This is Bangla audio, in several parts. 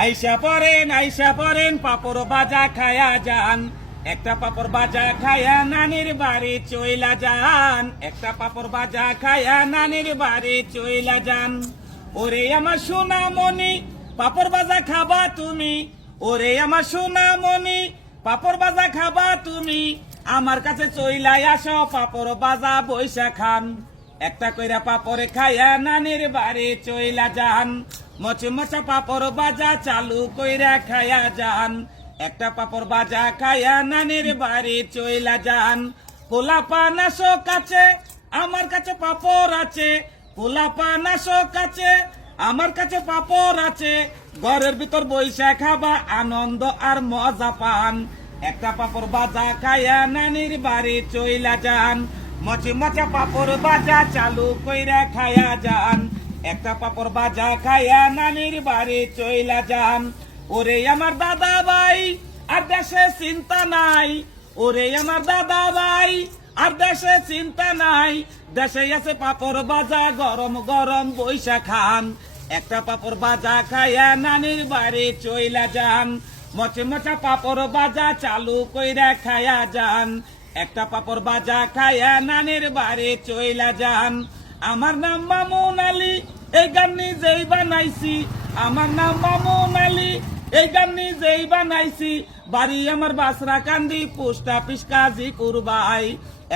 আইসা পরেন পাপড় বাজা খায়া যান, একটা পাপড় বাজা খায়া নানির বাড়ি চইলা যান, একটা পাপড় বাজা খায়া নানির বাড়ি চইলা যান। ওরে আমার সোনামণি পাপড় বাজা খাবা তুমি, ওরে আমার সোনামণি পাপড় বাজা খাবা তুমি, আমার কাছে চইলাই আসো পাপড় বাজা বইসা খান। একটা কইরা পাপড় খায়া নানির বাড়ি চইলা যান, মচমচা পাপড় বাজা চালু কইরা খায়া যান, একটা পাপড় বাজা খায়া নানির বাড়ি চইলা যান। পোলাপান আসো কাছে আমার কাছে পাপড় আছে, পোলাপান আসো কাছে আমার কাছে পাপড় আছে, ঘরের ভিতর বইসা খাবা আনন্দ আর মজা পান। একটা পাপড় বাজা খায়া নানির বাড়ি চইলা যান, মচমচা পাপড় বাজা চালু কইরা খায়া যান, একটা পাপড় বাজা খায়া নানির বাড়ি চইলা যান। ওরে আমার দাদা ভাই আর দেশে চিন্তা নাই, ওরে আমার দাদা ভাই আর দেশে চিন্তা নাই, দেশে আছে পাপড় বাজা গরম গরম বইসা খান। একটা পাপড় বাজা খায়া নানির বাড়ি চইলা যান, মচমচা পাপড় বাজা চালু কইরা খায়া যান, একটা পাপড় বাজা খায়া নানির বাড়ি চইলা যান। আমার নাম মামুন আলী, এই গান নিজেই বানাইছি, আমার নাম মামুন আলী, এই গান নিজেই বানাইছি, বাড়ি আমার বাসরা কান্দি পোস্ট অফিস কাজী কুরবাই।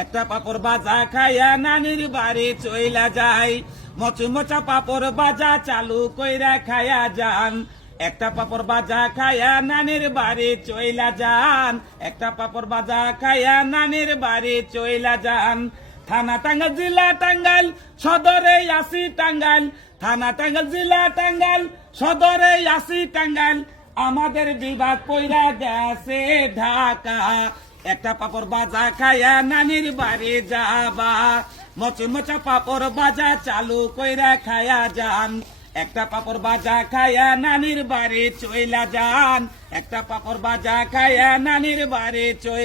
একটা পাপড় বাজা খায়া নানির বাড়ি চইলা যায়, মচমচা পাপড় বাজা চালু কইরা খায়া যান, একটা পাপড় বাজা খায়া নানির বাড়ি চইলা যান, একটা পাপড় বাজা খায়া নানির বাড়ি চইলা যান। থানা টাঙ্গাইল জেলা টাঙ্গাইল সদরে আসি টাঙ্গাইল, থানা টাঙ্গাইল জেলা টাঙ্গাইল সদরে আসি টাঙ্গাইল, আমাদের বিভাগ কইরা গেছে ঢাকা। একটা পাপড় বাজা খায়া নানির বাড়ি যাবা, মচমচা পাপড় বাজা চালু কইরা খায়া যান, একটা পাপড় বাজা খায়া নানির বাড়ি চইলা যান, একটা পাপড় বাজা খায়া নানির বাড়ি চইলা